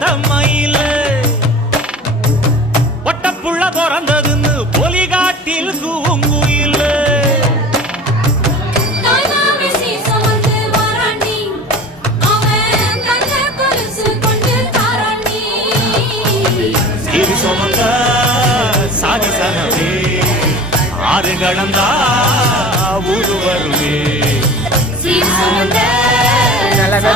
வளர்த்த மயில ஒட்டப்புள்ள பிறந்ததுன்னு பொலிகாட்டில் கூங்குயில இது சுமந்த சாதி சனவே ஆறு கடந்தா ஊரு வருவே நல்லதா